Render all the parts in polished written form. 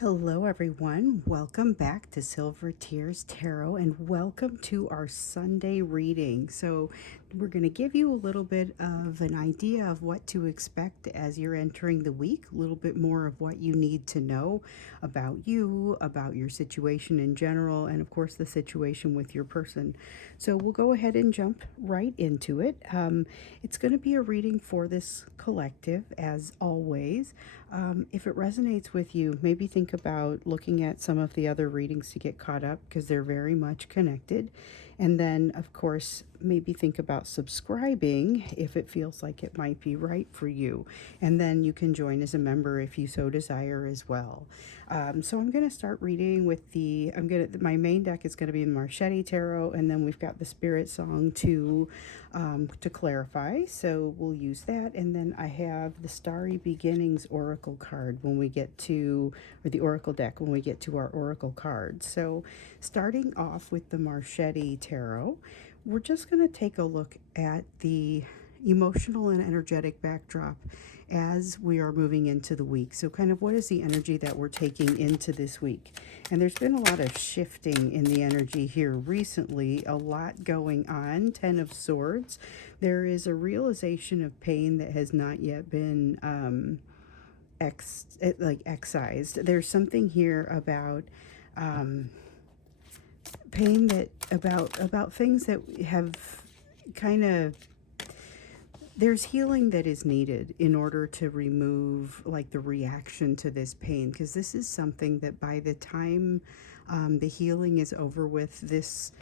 Hello, everyone. Welcome back to Silver Tears Tarot and welcome to our Sunday reading. So, we're going to give you a little bit of an idea of what to expect as you're entering the week, a little bit more of what you need to know about you, about your situation in general, and of course, the situation with your person. So, we'll go ahead and jump right into it. It's going to be a reading for this collective, as always. If it resonates with you, maybe think about looking at some of the other readings to get caught up because they're very much connected. And then, of course, maybe think about subscribing if it feels like it might be right for you. And then you can join as a member if you so desire as well. So I'm going to start reading with my main deck is going to be the Marchetti Tarot, and then we've got the Spirit Song to clarify. So we'll use that. And then I have the Starry Beginnings Oracle card when we get to, or the Oracle deck when we get to our Oracle cards. So starting off with the Marchetti Tarot, we're just going to take a look at the emotional and energetic backdrop as we are moving into the week. So kind of what is the energy that we're taking into this week? And there's been a lot of shifting in the energy here recently, a lot going on. 10 of Swords. There is a realization of pain that has not yet been excised. There's something here about pain that about things that have kind of, there's healing that is needed in order to remove like the reaction to this pain, because this is something that by the time the healing is over with, this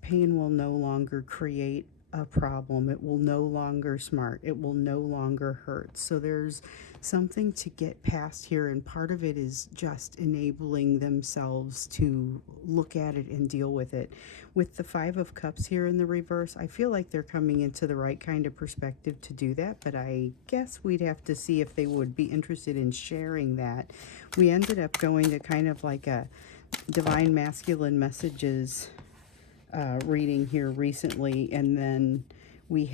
pain will no longer create a problem. It will no longer smart. It will no longer hurt. So there's something to get past here, and part of it is just enabling themselves to look at it and deal with it. With the Five of Cups here in the reverse, I feel like they're coming into the right kind of perspective to do that, but I guess we'd have to see if they would be interested in sharing that. We ended up going to kind of like a divine masculine messages reading here recently, and then I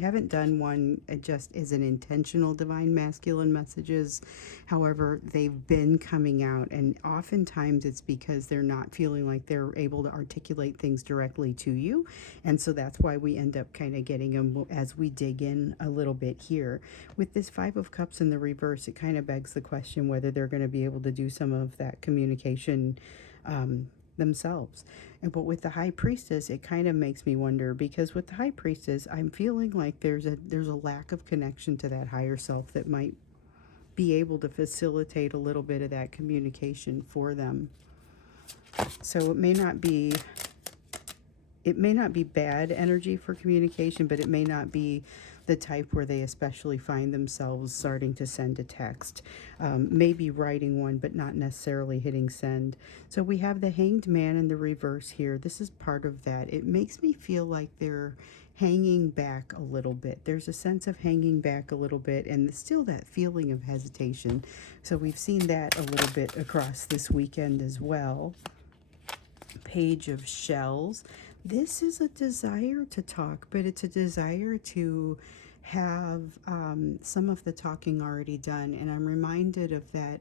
haven't done one just as an intentional divine masculine messages. However, they've been coming out, and oftentimes it's because they're not feeling like they're able to articulate things directly to you, and so that's why we end up kind of getting them as we dig in a little bit here. With this Five of Cups in the reverse, it kind of begs the question whether they're going to be able to do some of that communication themselves. But with the High Priestess, it kind of makes me wonder, because with the High Priestess, I'm feeling like there's a lack of connection to that higher self that might be able to facilitate a little bit of that communication for them. So it may not be bad energy for communication, but it may not be the type where they especially find themselves starting to send a text. Maybe writing one, but not necessarily hitting send. So we have the Hanged Man in the reverse here. This is part of that. It makes me feel like they're hanging back a little bit. There's a sense of hanging back a little bit, and still that feeling of hesitation. So we've seen that a little bit across this weekend as well. Page of Shells. This is a desire to talk, but it's a desire to have some of the talking already done. And I'm reminded of that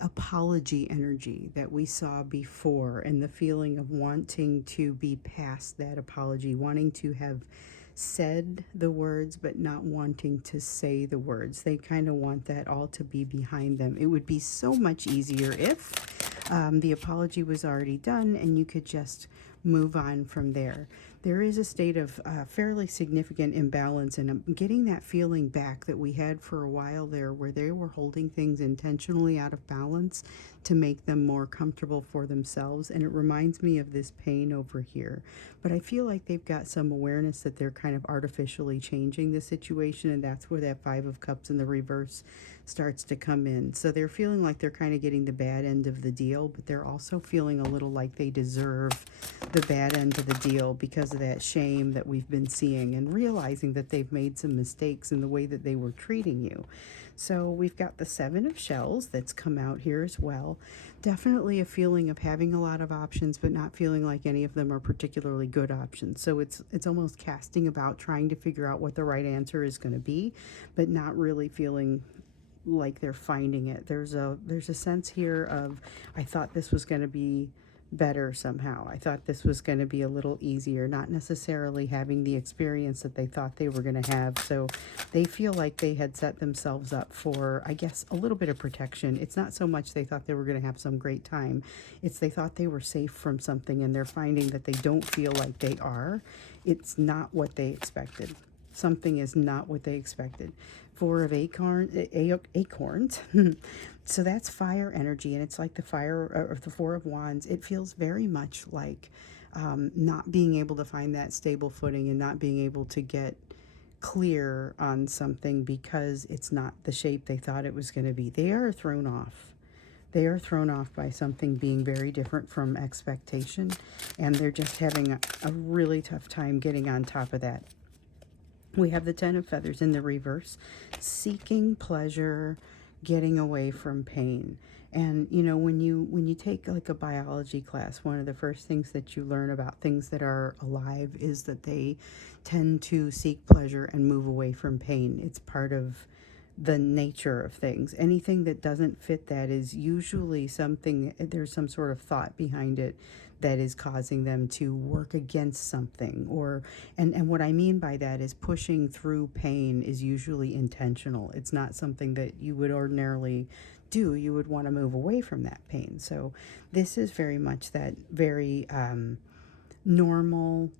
apology energy that we saw before, and the feeling of wanting to be past that apology, wanting to have said the words but not wanting to say the words. They kind of want that all to be behind them. It would be so much easier if the apology was already done and you could just move on from there. There is a state of fairly significant imbalance, and I'm getting that feeling back that we had for a while there, where they were holding things intentionally out of balance to make them more comfortable for themselves. And it reminds me of this pain over here. But I feel like they've got some awareness that they're kind of artificially changing the situation, and that's where that Five of Cups in the reverse starts to come in. So they're feeling like they're kind of getting the bad end of the deal, but they're also feeling a little like they deserve the bad end of the deal because of that shame that we've been seeing, and realizing that they've made some mistakes in the way that they were treating you. So we've got the Seven of Shells that's come out here as well. Definitely a feeling of having a lot of options, but not feeling like any of them are particularly good options. So it's almost casting about trying to figure out what the right answer is going to be, but not really feeling like they're finding it. There's a sense here of, I thought this was going to be better somehow. I thought this was going to be a little easier, not necessarily having the experience that they thought they were going to have. So they feel like they had set themselves up for, I guess, a little bit of protection. It's not so much they thought they were going to have some great time. It's they thought they were safe from something, and they're finding that they don't feel like they are. It's not what they expected. Something is not what they expected. Four of acorns. So that's fire energy, and it's like the fire or the Four of Wands. It feels very much like not being able to find that stable footing and not being able to get clear on something because it's not the shape they thought it was going to be. They are thrown off. They are thrown off by something being very different from expectation, and they're just having a really tough time getting on top of that. We have the Ten of Feathers in the reverse, seeking pleasure, getting away from pain. And when you take like a biology class, one of the first things that you learn about things that are alive is that they tend to seek pleasure and move away from pain. It's part of the nature of things. Anything that doesn't fit that is usually something, there's some sort of thought behind it that is causing them to work against something. And what I mean by that is pushing through pain is usually intentional. It's not something that you would ordinarily do. You would want to move away from that pain. So this is very much that very normal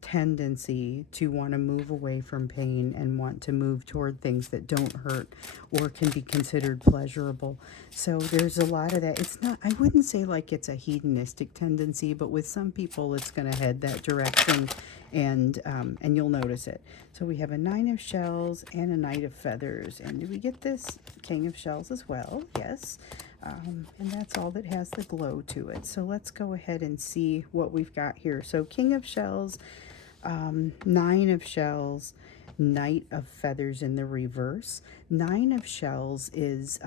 tendency to want to move away from pain and want to move toward things that don't hurt or can be considered pleasurable. So there's a lot of that. It's not, I wouldn't say like it's a hedonistic tendency, but with some people it's going to head that direction, and you'll notice it. So we have a Nine of Shells and a Knight of Feathers. And do we get this King of Shells as well? Yes. And that's all that has the glow to it. So let's go ahead and see what we've got here. So King of Shells, Nine of Shells, Knight of Feathers in the reverse. Nine of Shells is,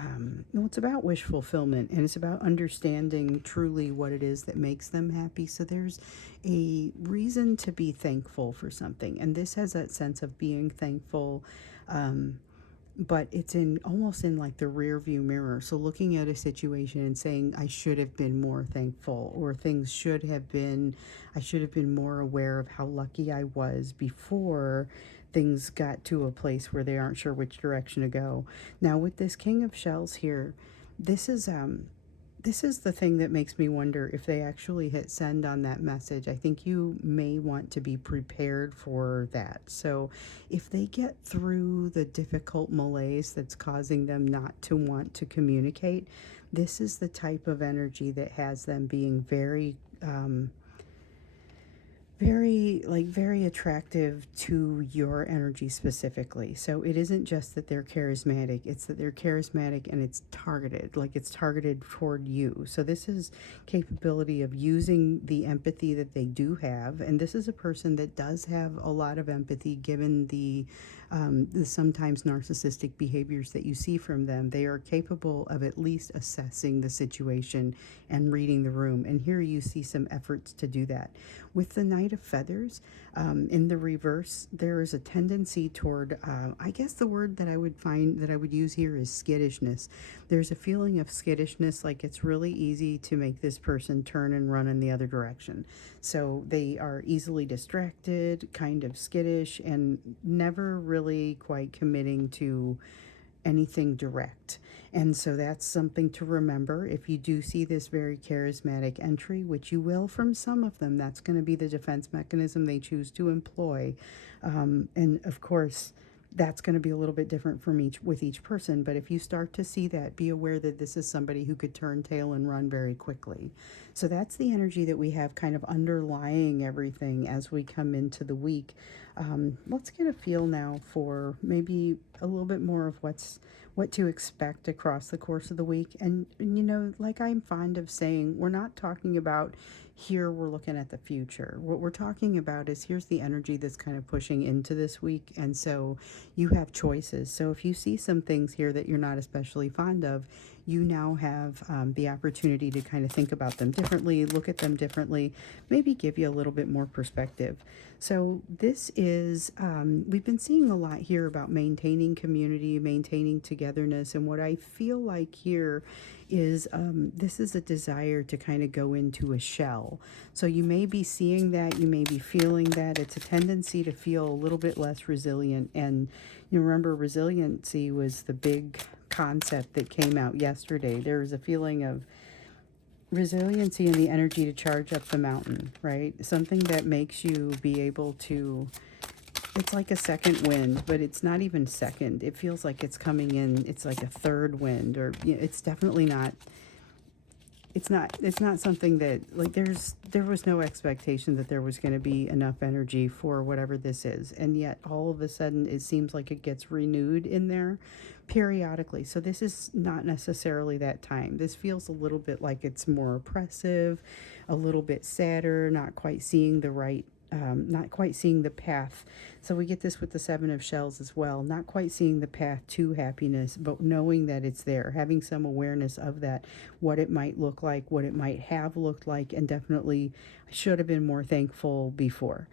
it's about wish fulfillment, and it's about understanding truly what it is that makes them happy. So there's a reason to be thankful for something, and this has that sense of being thankful, but it's almost in like the rear view mirror. So looking at a situation and saying, I should have been more thankful, or I should have been more aware of how lucky I was before things got to a place where they aren't sure which direction to go. Now with this King of Shells here, this is the thing that makes me wonder if they actually hit send on that message. I think you may want to be prepared for that. So if they get through the difficult malaise that's causing them not to want to communicate, this is the type of energy that has them being very very attractive to your energy specifically. So it isn't just that they're charismatic, it's that they're charismatic and it's targeted toward you. So this is capability of using the empathy that they do have, and this is a person that does have a lot of empathy given the sometimes narcissistic behaviors that you see from them. They are capable of at least assessing the situation and reading the room, and here you see some efforts to do that. With the Knight of Feathers in the reverse, there is a tendency toward, I guess the word that I would use here is skittishness. There's a feeling of skittishness, like it's really easy to make this person turn and run in the other direction. So they are easily distracted, kind of skittish, and never really quite committing to anything direct. And so that's something to remember. If you do see this very charismatic entry, which you will from some of them, that's going to be the defense mechanism they choose to employ. And of course, that's going to be a little bit different with each person. But if you start to see that, be aware that this is somebody who could turn tail and run very quickly. So that's the energy that we have kind of underlying everything as we come into the week. Let's get a feel now for maybe a little bit more of what to expect across the course of the week. And like I'm fond of saying, we're not talking about Here we're looking at the future. What we're talking about is here's the energy that's kind of pushing into this week. And so you have choices. So if you see some things here that you're not especially fond of, you now have the opportunity to kind of think about them differently, look at them differently, maybe give you a little bit more perspective. So this is, we've been seeing a lot here about maintaining community, maintaining togetherness. And what I feel like here is this is a desire to kind of go into a shell. So you may be seeing that, you may be feeling that. It's a tendency to feel a little bit less resilient. And you remember resiliency was the big concept that came out yesterday. There was a feeling of resiliency and the energy to charge up the mountain, right? Something that makes you be able to, it's like a second wind, but it's not even second. It feels like it's coming in, it's like a third wind, or you know, it's definitely not, it's not something that, like, there was no expectation that there was going to be enough energy for whatever this is, and yet all of a sudden it seems like it gets renewed in there periodically. So this is not necessarily that time. This feels a little bit like it's more oppressive, a little bit sadder, not quite seeing the right, not quite seeing the path. So we get this with the Seven of Shells as well, not quite seeing the path to happiness, but knowing that it's there, having some awareness of that, what it might look like, what it might have looked like, and definitely should have been more thankful before.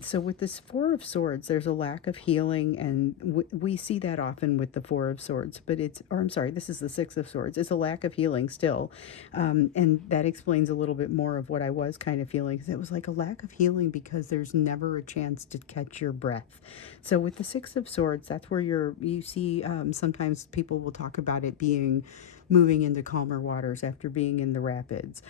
So with this Four of Swords, there's a lack of healing, and we see that often with the Four of Swords, but I'm sorry, this is the Six of Swords. It's a lack of healing still, and that explains a little bit more of what I was kind of feeling, because it was like a lack of healing because there's never a chance to catch your breath. So with the Six of Swords, that's where you see sometimes people will talk about it being moving into calmer waters after being in the rapids.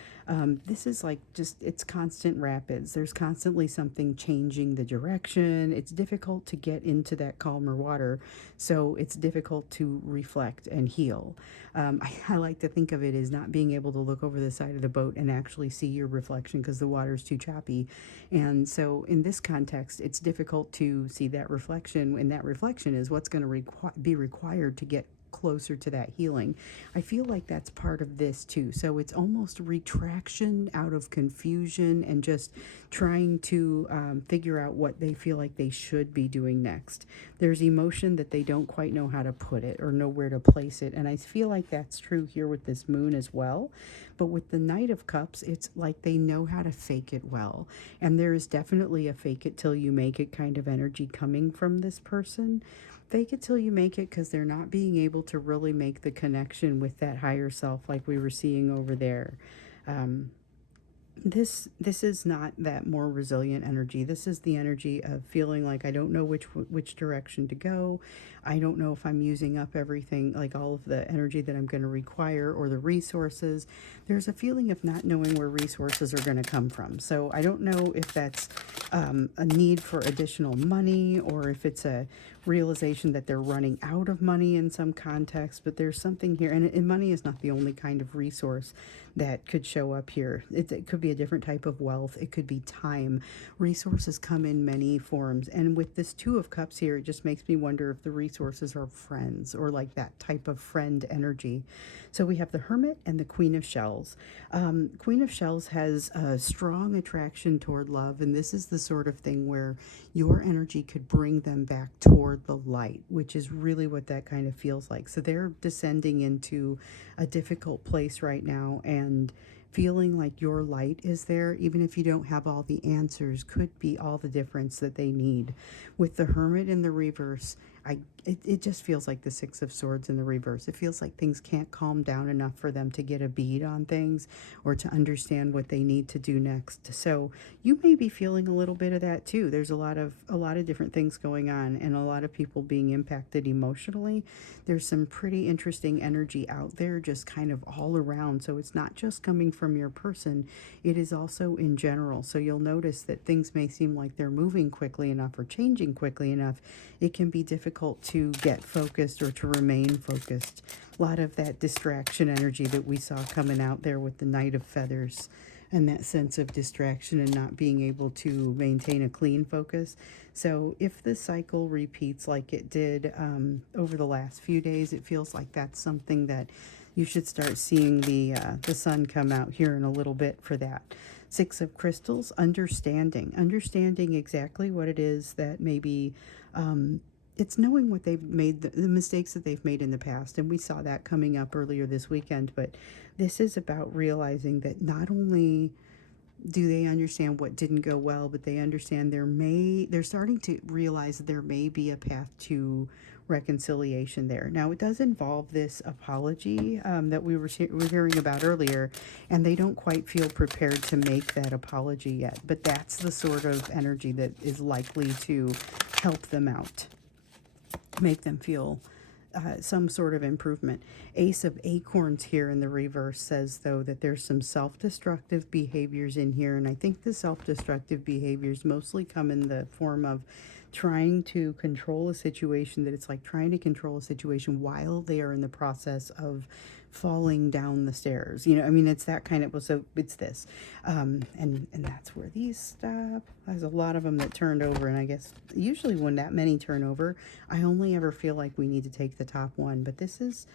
This is like just, it's constant rapids. There's constantly something changing the direction. It's difficult to get into that calmer water, so it's difficult to reflect and heal. I like to think of it as not being able to look over the side of the boat and actually see your reflection because the water's too choppy. And so in this context, it's difficult to see that reflection, and that reflection is what's going to be required to get closer to that healing. I feel like that's part of this too. So it's almost retraction out of confusion and just trying to figure out what they feel like they should be doing next. There's emotion that they don't quite know how to put it or know where to place it. And I feel like that's true here with this moon as well. But with the Knight of Cups, it's like they know how to fake it well. And there is definitely a fake it till you make it kind of energy coming from this person. Fake it till you make it, because they're not being able to really make the connection with that higher self like we were seeing over there. This is not that more resilient energy. This is the energy of feeling like I don't know which direction to go. I don't know if I'm using up everything, like all of the energy that I'm going to require, or the resources. There's a feeling of not knowing where resources are going to come from. So I don't know if that's a need for additional money, or if it's a realization that they're running out of money in some context. But there's something here, and money is not the only kind of resource that could show up here. It could be a different type of wealth. It could be time. Resources come in many forms. And with this Two of Cups here, it just makes me wonder if the resources are friends, or like that type of friend energy. So we have the Hermit and the Queen of Shells. Queen of Shells has a strong attraction toward love, and this is the sort of thing where your energy could bring them back toward the light, which is really what that kind of feels like. So they're descending into a difficult place right now, and feeling like your light is there, even if you don't have all the answers, could be all the difference that they need. With the Hermit in the reverse, it just feels like the Six of Swords in the reverse. It feels like things can't calm down enough for them to get a bead on things, or to understand what they need to do next. So you may be feeling a little bit of that too. There's a lot of different things going on, and a lot of people being impacted emotionally. There's some pretty interesting energy out there, just kind of all around. So it's not just coming from your person, it is also in general. So you'll notice that things may seem like they're moving quickly enough or changing quickly enough. It can be difficult to get focused or to remain focused. A lot of that distraction energy that we saw coming out there with the Knight of Feathers, and that sense of distraction and not being able to maintain a clean focus. So if the cycle repeats like it did over the last few days, it feels like that's something that you should start seeing the sun come out here in a little bit for that. Six of Crystals, understanding exactly what it is that maybe, it's knowing what they've made, the mistakes that they've made in the past. And we saw that coming up earlier this weekend. But this is about realizing that not only do they understand what didn't go well, but they understand they're starting to realize that there may be a path to reconciliation there. Now, it does involve this apology that we were hearing about earlier, and they don't quite feel prepared to make that apology yet. But that's the sort of energy that is likely to help them out, make them feel some sort of improvement. Ace of Acorns here in the reverse says, though, that there's some self-destructive behaviors in here. And I think the self-destructive behaviors mostly come in the form of trying to control a situation, that it's like trying to control a situation while they are in the process of falling down the stairs. You know, I mean, it's that kind of, so it's this. And that's where these stop. There's a lot of them that turned over, and I guess usually when that many turn over, I only ever feel like we need to take the top one, but this is,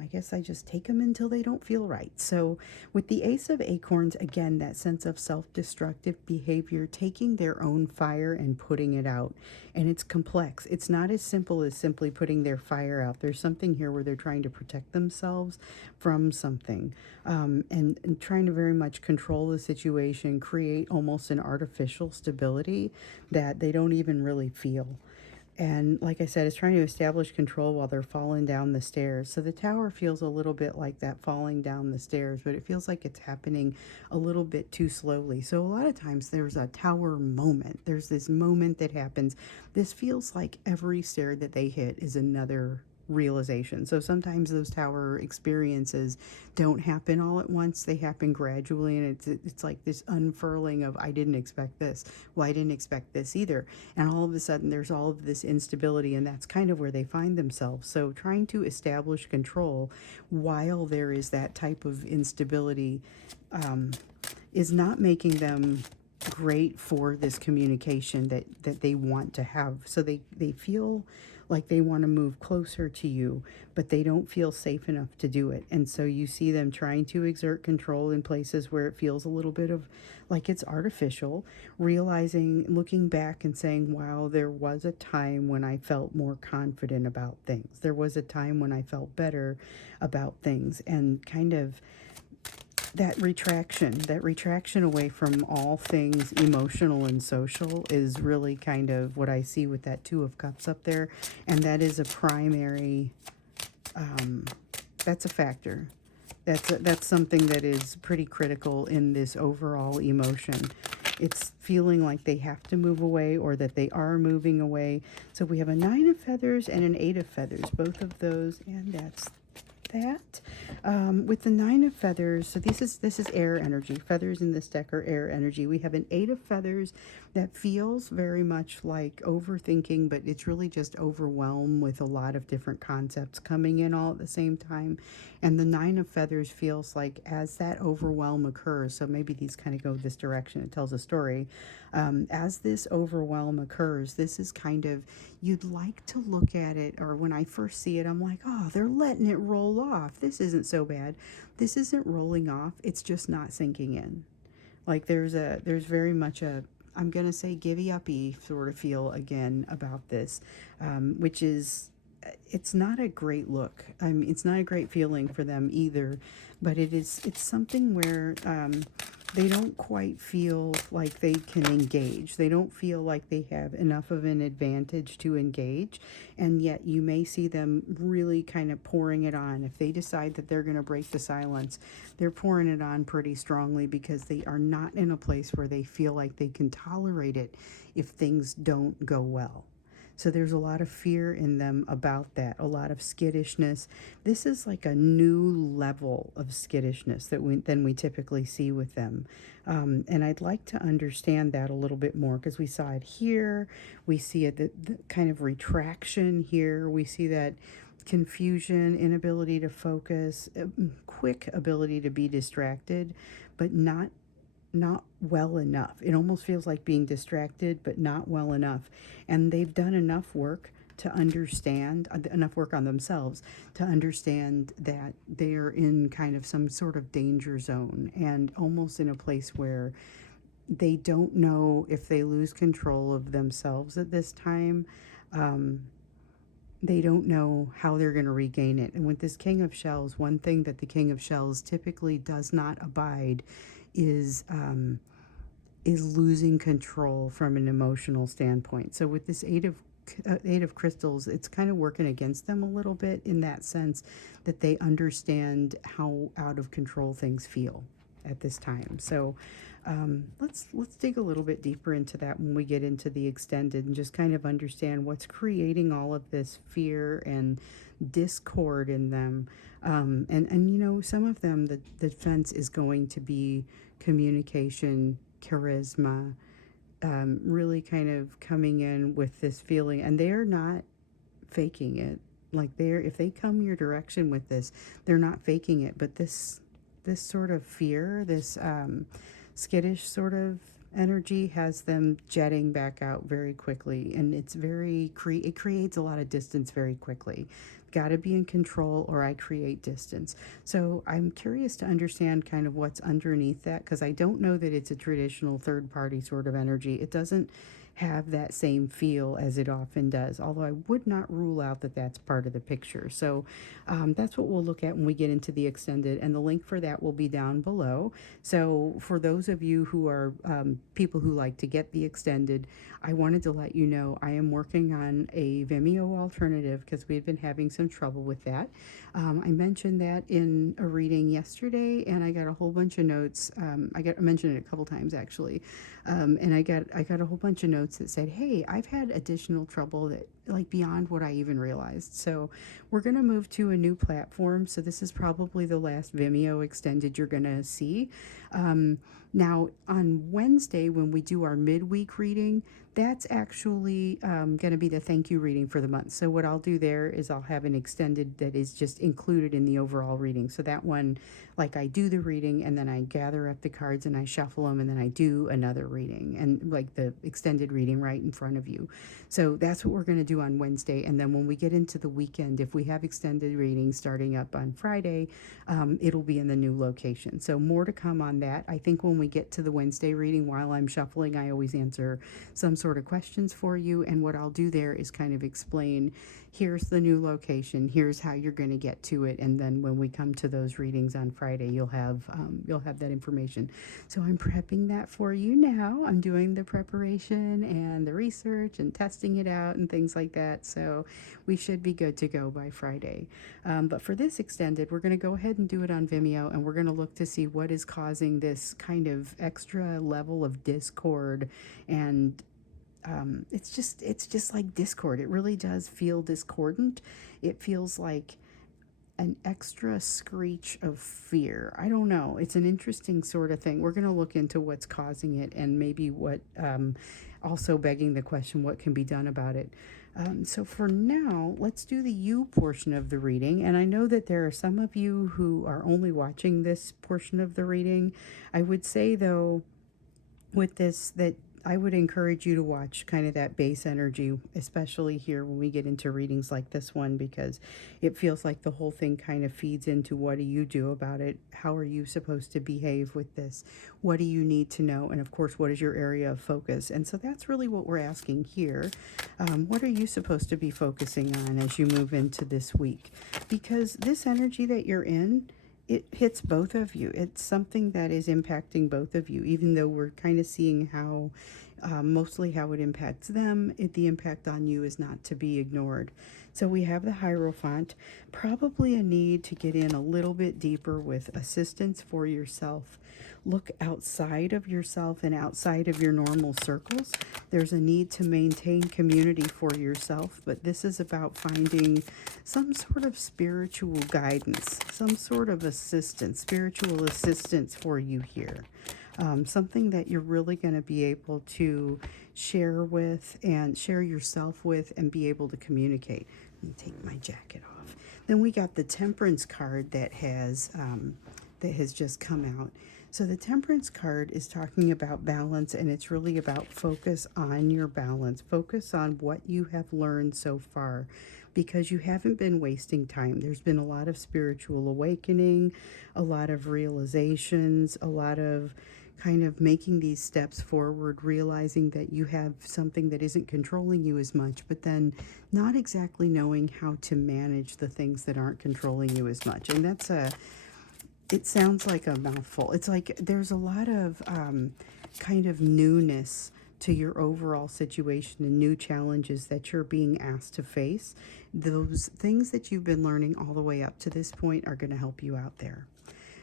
I guess I just take them until they don't feel right. So with the Ace of Acorns, again, that sense of self-destructive behavior, taking their own fire and putting it out. And it's complex. It's not as simple as simply putting their fire out. There's something here where they're trying to protect themselves from something, and trying to very much control the situation, create almost an artificial stability that they don't even really feel. And like I said, it's trying to establish control while they're falling down the stairs. So the tower feels a little bit like that falling down the stairs, but it feels like it's happening a little bit too slowly. So a lot of times there's a tower moment. There's this moment that happens. This feels like every stair that they hit is another realization. So sometimes those tower experiences don't happen all at once. They happen gradually, and it's like this unfurling of, I didn't expect this. Well, I didn't expect this either. And all of a sudden there's all of this instability, and that's kind of where they find themselves. So trying to establish control while there is that type of instability is not making them great for this communication that they want to have. So they feel like they want to move closer to you, but they don't feel safe enough to do it. And so you see them trying to exert control in places where it feels a little bit of like it's artificial, realizing, looking back and saying, wow, there was a time when I felt more confident about things. There was a time when I felt better about things, and kind of that retraction away from all things emotional and social is really kind of what I see with that Two of Cups up there. And that is a primary, that's a factor. That's something that is pretty critical in this overall emotion. It's feeling like they have to move away, or that they are moving away. So we have a Nine of Feathers and an Eight of Feathers, both of those, and that's that. With the Nine of Feathers, so this is air energy. Feathers in this deck are air energy. We have an Eight of Feathers that feels very much like overthinking, but it's really just overwhelmed with a lot of different concepts coming in all at the same time. And the Nine of Feathers feels like as that overwhelm occurs, so maybe these kind of go this direction, it tells a story. As this overwhelm occurs, this is kind of, you'd like to look at it, or when I first see it, I'm like, oh, they're letting it roll off. This isn't so bad. This isn't rolling off. It's just not sinking in. Like there's very much a, I'm going to say givey-uppy sort of feel again about this, which is, it's not a great look. I mean, it's not a great feeling for them either, but it's something where they don't quite feel like they can engage. They don't feel like they have enough of an advantage to engage, and yet you may see them really kind of pouring it on. If they decide that they're going to break the silence, they're pouring it on pretty strongly, because they are not in a place where they feel like they can tolerate it if things don't go well. So there's a lot of fear in them about that, a lot of skittishness. This is like a new level of skittishness than we typically see with them. And I'd like to understand that a little bit more, because we saw it here. We see it, the kind of retraction here. We see that confusion, inability to focus, quick ability to be distracted, but not well enough. It almost feels like being distracted, but not well enough. And they've done enough work to understand, enough work on themselves to understand that they're in kind of some sort of danger zone, and almost in a place where they don't know if they lose control of themselves at this time. Um, they don't know how they're going to regain it. And with this King of Shells, one thing that the King of Shells typically does not abide is losing control from an emotional standpoint. So with this Eight of Crystals, it's kind of working against them a little bit in that sense that they understand how out of control things feel at this time. So let's dig a little bit deeper into that when we get into the extended, and just kind of understand what's creating all of this fear and discord in them. And you know, some of them, the defense is going to be communication, charisma, really kind of coming in with this feeling, and they're not faking it. Like, if they come your direction with this, they're not faking it. But this sort of fear, this skittish sort of energy, has them jetting back out very quickly, and it's it creates a lot of distance very quickly. Got to be in control or I create distance. So I'm curious to understand kind of what's underneath that, because I don't know that it's a traditional third party sort of energy. It doesn't have that same feel as it often does, although I would not rule out that that's part of the picture. So that's what we'll look at when we get into the extended, and the link for that will be down below. So for those of you who are people who like to get the extended, I wanted to let you know I am working on a Vimeo alternative, because we've been having some trouble with that. I mentioned that in a reading yesterday, and I got a whole bunch of notes. I mentioned it a couple times actually, and I got a whole bunch of notes that said, "Hey, I've had additional trouble that, like, beyond what I even realized." So we're going to move to a new platform. So this is probably the last Vimeo extended you're going to see. Now, on Wednesday, when we do our midweek reading, that's actually going to be the thank you reading for the month. So what I'll do there is I'll have an extended that is just included in the overall reading. So that one, like, I do the reading, and then I gather up the cards and I shuffle them, and then I do another reading, and like the extended reading right in front of you. So that's what we're going to do on Wednesday. And then when we get into the weekend, if we have extended readings starting up on Friday, it'll be in the new location. So more to come on that. I think when we get to the Wednesday reading, while I'm shuffling, I always answer some sort of questions for you. And what I'll do there is kind of explain, here's the new location, here's how you're going to get to it. And then when we come to those readings on Friday, you'll have that information. So I'm prepping that for you now. I'm doing the preparation and the research and testing it out and things like that. So we should be good to go by Friday. But for this extended, we're going to go ahead and do it on Vimeo, and we're going to look to see what is causing this kind of extra level of discord. And it's just like discord. It really does feel discordant. It feels like an extra screech of fear. I don't know. It's an interesting sort of thing. We're going to look into what's causing it, and maybe what, also begging the question, what can be done about it. So for now, let's do the you portion of the reading. And I know that there are some of you who are only watching this portion of the reading. I would say, though, with this, that I would encourage you to watch kind of that base energy, especially here when we get into readings like this one, because it feels like the whole thing kind of feeds into, what do you do about it? How are you supposed to behave with this? What do you need to know? And of course, what is your area of focus? And so that's really what we're asking here. What are you supposed to be focusing on as you move into this week? Because this energy that you're in, it hits both of you. It's something that is impacting both of you, even though we're kind of seeing how, mostly how it impacts them. The impact on you is not to be ignored. So we have the Hierophant, probably a need to get in a little bit deeper with assistance for yourself. Look outside of yourself and outside of your normal circles. There's a need to maintain community for yourself, but this is about finding some sort of spiritual guidance, some sort of assistance, spiritual assistance for you here. Something that you're really going to be able to share with and share yourself with and be able to communicate. Let me take my jacket off. Then we got the Temperance card that has just come out. So the Temperance card is talking about balance, and it's really about focus on your balance. Focus on what you have learned so far, because you haven't been wasting time. There's been a lot of spiritual awakening, a lot of realizations, a lot of kind of making these steps forward, realizing that you have something that isn't controlling you as much, but then not exactly knowing how to manage the things that aren't controlling you as much. And it sounds like a mouthful. It's like there's a lot of kind of newness to your overall situation and new challenges that you're being asked to face. Those things that you've been learning all the way up to this point are going to help you out there.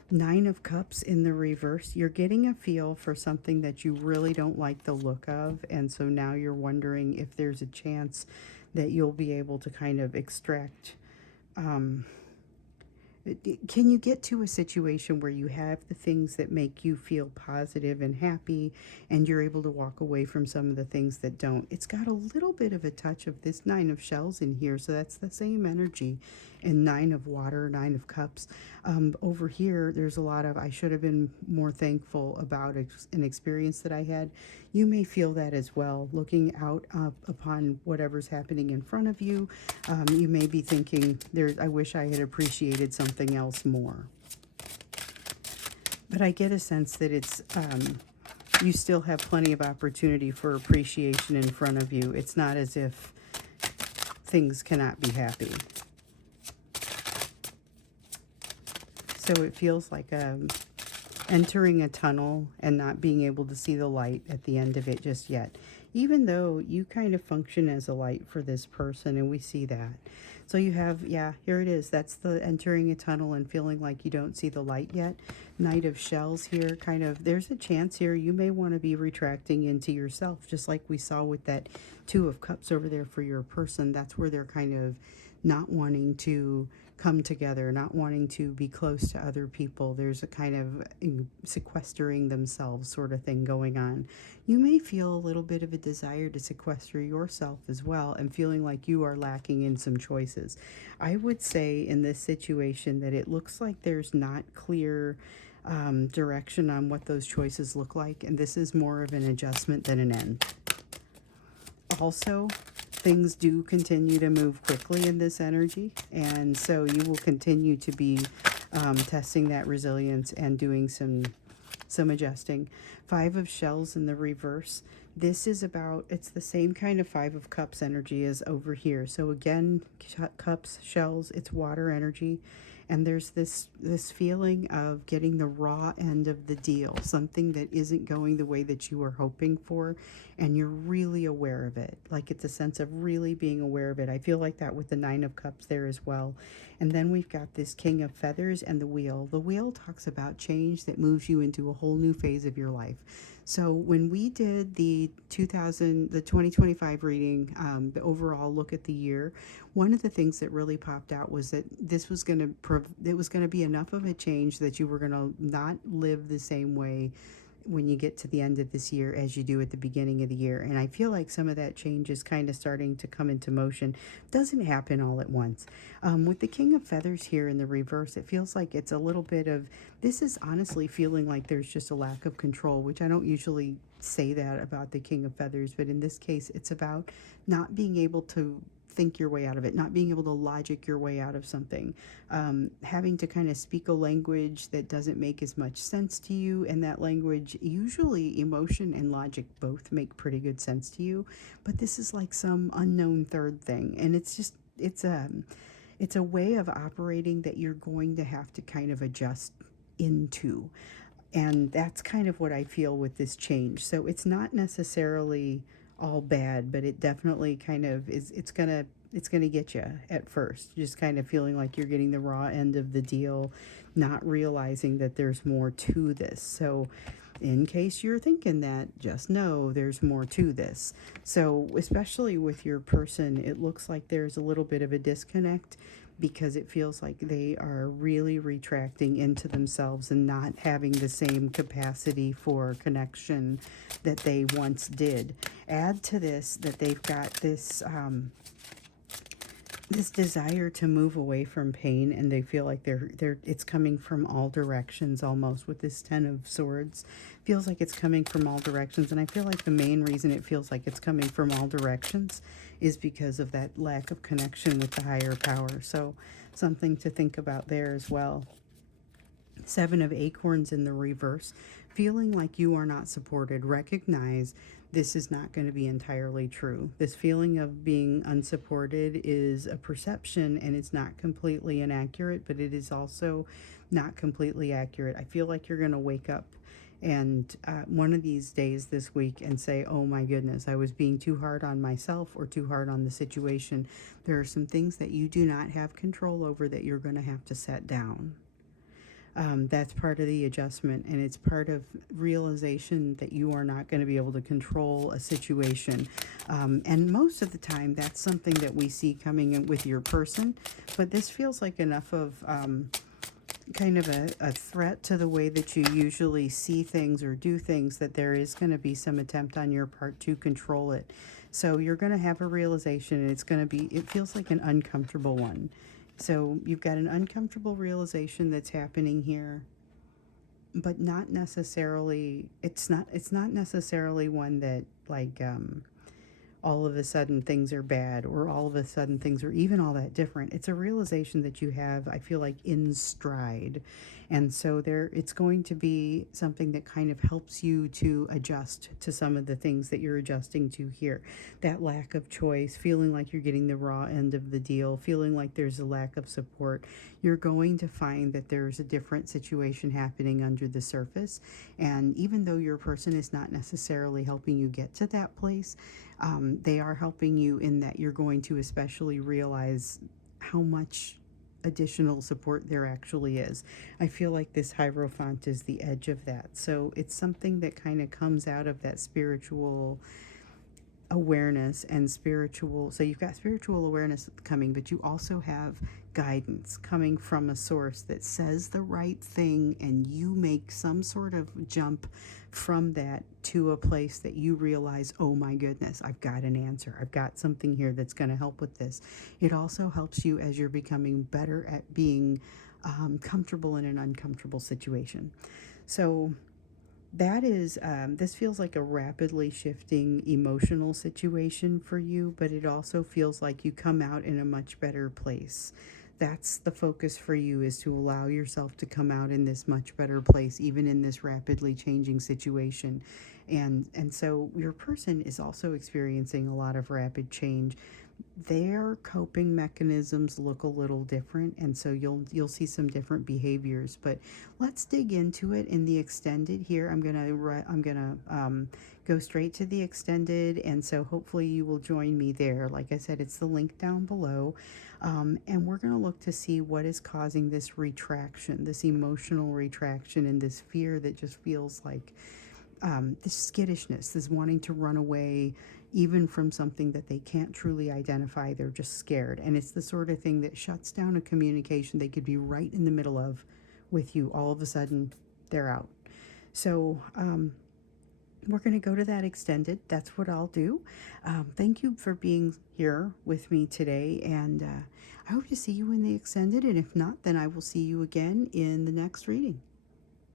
Nine of Cups in the reverse, you're getting a feel for something that you really don't like the look of, and so now you're wondering if there's a chance that you'll be able to kind of extract. Can you get to a situation where you have the things that make you feel positive and happy, and you're able to walk away from some of the things that don't? It's got a little bit of a touch of this Nine of Shells in here, so that's the same energy. And Nine of Water, Nine of Cups. Over here, there's a lot of, I should have been more thankful about an experience that I had. You may feel that as well, looking out upon whatever's happening in front of you. You may be thinking, I wish I had appreciated something else more. But I get a sense that it's you still have plenty of opportunity for appreciation in front of you. It's not as if things cannot be happy. So it feels like entering a tunnel and not being able to see the light at the end of it just yet. Even though you kind of function as a light for this person, and we see that. So you have, yeah, here it is. That's the entering a tunnel and feeling like you don't see the light yet. Knight of Shells here, kind of, there's a chance here you may want to be retracting into yourself, just like we saw with that Two of Cups over there for your person. That's where they're kind of not wanting to come together, not wanting to be close to other people. There's a kind of sequestering themselves sort of thing going on. You may feel a little bit of a desire to sequester yourself as well, and feeling like you are lacking in some choices. I would say in this situation that it looks like there's not clear direction on what those choices look like, and this is more of an adjustment than an end. Also, things do continue to move quickly in this energy, and so you will continue to be testing that resilience and doing some adjusting. Five of Shells in the reverse. This is about, it's the same kind of Five of Cups energy as over here. So again, cups, shells, it's water energy. And there's this feeling of getting the raw end of the deal, something that isn't going the way that you were hoping for, and you're really aware of it. Like it's a sense of really being aware of it. I feel like that with the Nine of Cups there as well. And then we've got this King of Feathers and the Wheel. The Wheel talks about change that moves you into a whole new phase of your life. So when we did the 2025 reading, the overall look at the year, one of the things that really popped out was that this was going to be enough of a change that you were going to not live the same way when you get to the end of this year as you do at the beginning of the year. And I feel like some of that change is kind of starting to come into motion. Doesn't happen all at once. With the King of Feathers here in the reverse, it feels like it's a little bit of, this is honestly feeling like there's just a lack of control, which I don't usually say that about the King of Feathers, but in this case, it's about not being able to think your way out of it, not being able to logic your way out of something, having to kind of speak a language that doesn't make as much sense to you, and that language, usually emotion and logic both make pretty good sense to you, but this is like some unknown third thing, and it's a way of operating that you're going to have to kind of adjust into. And that's kind of what I feel with this change. So it's not necessarily all bad, but it definitely kind of is, it's gonna get you at first, just kind of feeling like you're getting the raw end of the deal, not realizing that there's more to this. So in case you're thinking that, just know there's more to this. So especially with your person, it looks like there's a little bit of a disconnect, because it feels like they are really retracting into themselves and not having the same capacity for connection that they once did. Add to this that they've got this this desire to move away from pain, and they feel like it's coming from all directions almost. With this 10 of swords, feels like it's coming from all directions, and I feel like the main reason it feels like it's coming from all directions is because of that lack of connection with the higher power. So something to think about there as well. 7 of acorns in the reverse, feeling like you are not supported. Recognize this is not going to be entirely true. This feeling of being unsupported is a perception, and it's not completely inaccurate, but it is also not completely accurate. I feel like you're going to wake up and one of these days this week and say, oh my goodness, I was being too hard on myself or too hard on the situation. There are some things that you do not have control over that you're going to have to set down. That's part of the adjustment, and it's part of realization that you are not going to be able to control a situation. And most of the time, that's something that we see coming in with your person, but this feels like enough of kind of a threat to the way that you usually see things or do things that there is going to be some attempt on your part to control it. So you're going to have a realization, and it's going to be, it feels like an uncomfortable one. So you've got an uncomfortable realization that's happening here, but not necessarily, it's not necessarily one that like all of a sudden things are bad, or all of a sudden things are even all that different. It's a realization that you have, I feel like, in stride. And so it's going to be something that kind of helps you to adjust to some of the things that you're adjusting to here. That lack of choice, feeling like you're getting the raw end of the deal, feeling like there's a lack of support. You're going to find that there's a different situation happening under the surface. And even though your person is not necessarily helping you get to that place, they are helping you in that you're going to especially realize how much additional support there actually is. I feel like this Hierophant is the edge of that. So it's something that kind of comes out of that spiritual awareness and spiritual. So you've got spiritual awareness coming, but you also have guidance coming from a source that says the right thing, and you make some sort of jump from that to a place that you realize, oh my goodness, I've got an answer. I've got something here that's going to help with this. It also helps you as you're becoming better at being comfortable in an uncomfortable situation. So that is, this feels like a rapidly shifting emotional situation for you, but it also feels like you come out in a much better place. That's the focus for you, is to allow yourself to come out in this much better place, even in this rapidly changing situation. And so your person is also experiencing a lot of rapid change. Their coping mechanisms look a little different, and so you'll see some different behaviors. But let's dig into it in the extended here. I'm gonna go straight to the extended, and so hopefully you will join me there. Like I said, it's the link down below, and we're gonna look to see what is causing this retraction, this emotional retraction, and this fear that just feels like this skittishness, this wanting to run away even from something that they can't truly identify. They're just scared. And it's the sort of thing that shuts down a communication they could be right in the middle of with you. All of a sudden, they're out. So we're going to go to that extended. That's what I'll do. Thank you for being here with me today. And I hope to see you in the extended. And if not, then I will see you again in the next reading.